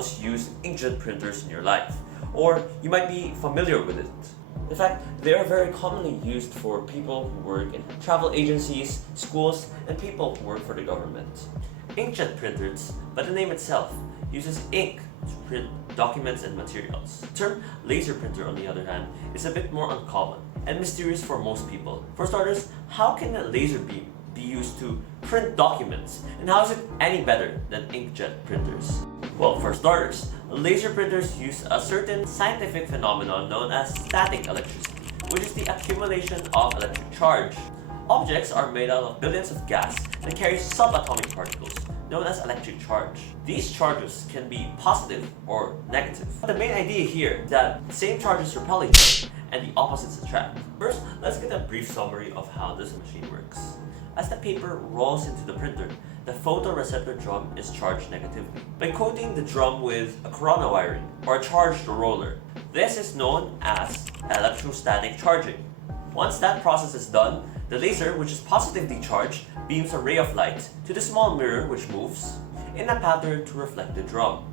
once used inkjet printers in your life, or you might be familiar with it. In fact, they are very commonly used for people who work in travel agencies, schools, and people who work for the government. Inkjet printers, by the name itself, uses ink to print documents and materials. The term laser printer, on the other hand, is a bit more uncommon and mysterious for most people. For starters, how can a laser beam be used to print documents, and how is it any better than inkjet printers? Well, for starters, laser printers use a certain scientific phenomenon known as static electricity, which is the accumulation of electric charge. Objects are made out of billions of gas that carry subatomic particles, known as electric charge. These charges can be positive or negative. The main idea here is that the same charges repel each other and the opposites attract. First, let's get a brief summary of how this machine works. As the paper rolls into the printer, the photoreceptor drum is charged negatively. By coating the drum with a corona wiring or a charged roller, this is known as electrostatic charging. Once that process is done, the laser, which is positively charged, beams a ray of light to the small mirror which moves in a pattern to reflect the drum.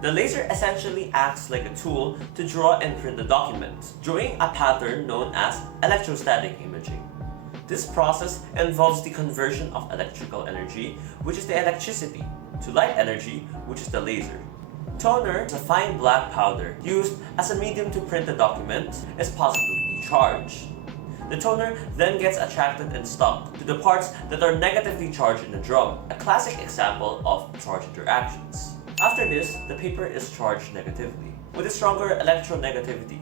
The laser essentially acts like a tool to draw and print the document, drawing a pattern known as electrostatic imaging. This process involves the conversion of electrical energy, which is the electricity, to light energy, which is the laser. Toner is a fine black powder used as a medium to print a document, is positively charged. The toner then gets attracted and stuck to the parts that are negatively charged in the drum, a classic example of charge interactions. After this, the paper is charged negatively, with a stronger electronegativity.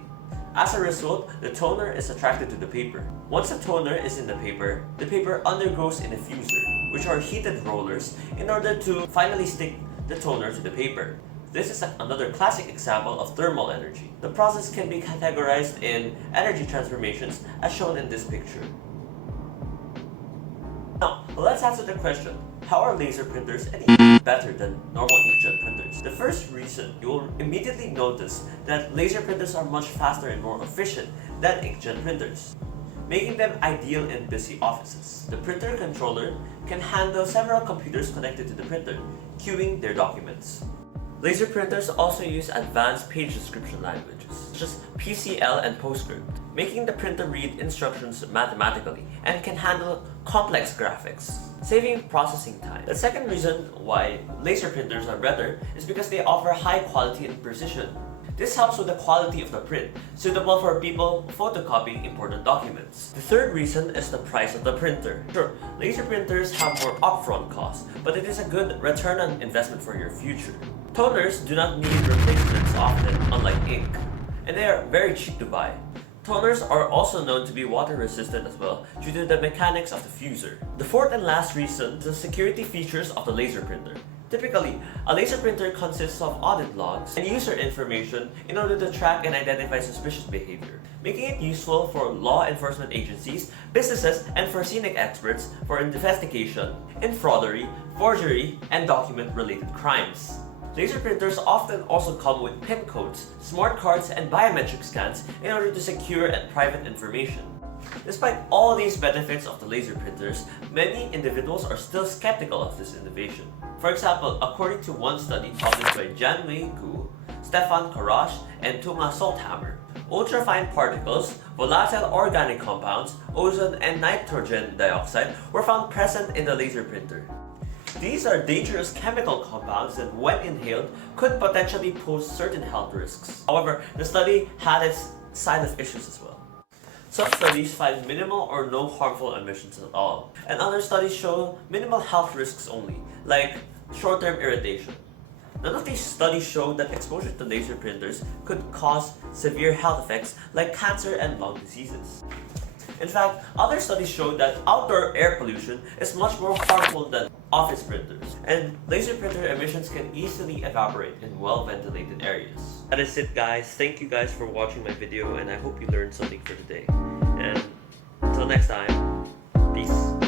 As a result, the toner is attracted to the paper. Once the toner is in the paper undergoes a diffuser, which are heated rollers, in order to finally stick the toner to the paper. This is another classic example of thermal energy. The process can be categorized in energy transformations as shown in this picture. Now, let's answer the question, how are laser printers any better than normal inkjet printers? The first reason, you will immediately notice that laser printers are much faster and more efficient than inkjet printers, making them ideal in busy offices. The printer controller can handle several computers connected to the printer, queuing their documents. Laser printers also use advanced page description languages, such as PCL and PostScript, making the printer read instructions mathematically and can handle complex graphics, saving processing time. The second reason why laser printers are better is because they offer high quality and precision. This helps with the quality of the print, suitable for people photocopying important documents. The third reason is the price of the printer. Sure, laser printers have more upfront costs, but it is a good return on investment for your future. Toners do not need replacements often, unlike ink, and they are very cheap to buy. Toners are also known to be water resistant as well due to the mechanics of the fuser. The fourth and last reason is the security features of the laser printer. Typically, a laser printer consists of audit logs and user information in order to track and identify suspicious behavior, making it useful for law enforcement agencies, businesses, and for scenic experts for investigation in fraudery, forgery, and document-related crimes. Laser printers often also come with PIN codes, smart cards, and biometric scans in order to secure and private information. Despite all these benefits of the laser printers, many individuals are still skeptical of this innovation. For example, according to one study published by Janwei Gu, Stefan Karash, and Tunga Salthammer, ultrafine particles, volatile organic compounds, ozone, and nitrogen dioxide were found present in the laser printer. These are dangerous chemical compounds that, when inhaled, could potentially pose certain health risks. However, the study had its side of issues as well. Some studies find minimal or no harmful emissions at all, and other studies show minimal health risks only, like short-term irritation. None of these studies show that exposure to laser printers could cause severe health effects like cancer and lung diseases. In fact, other studies show that outdoor air pollution is much more harmful than office printers, and laser printer emissions can easily evaporate in well-ventilated areas. That is it, guys. Thank you guys for watching my video, and I hope you learned something for today. And until next time, peace.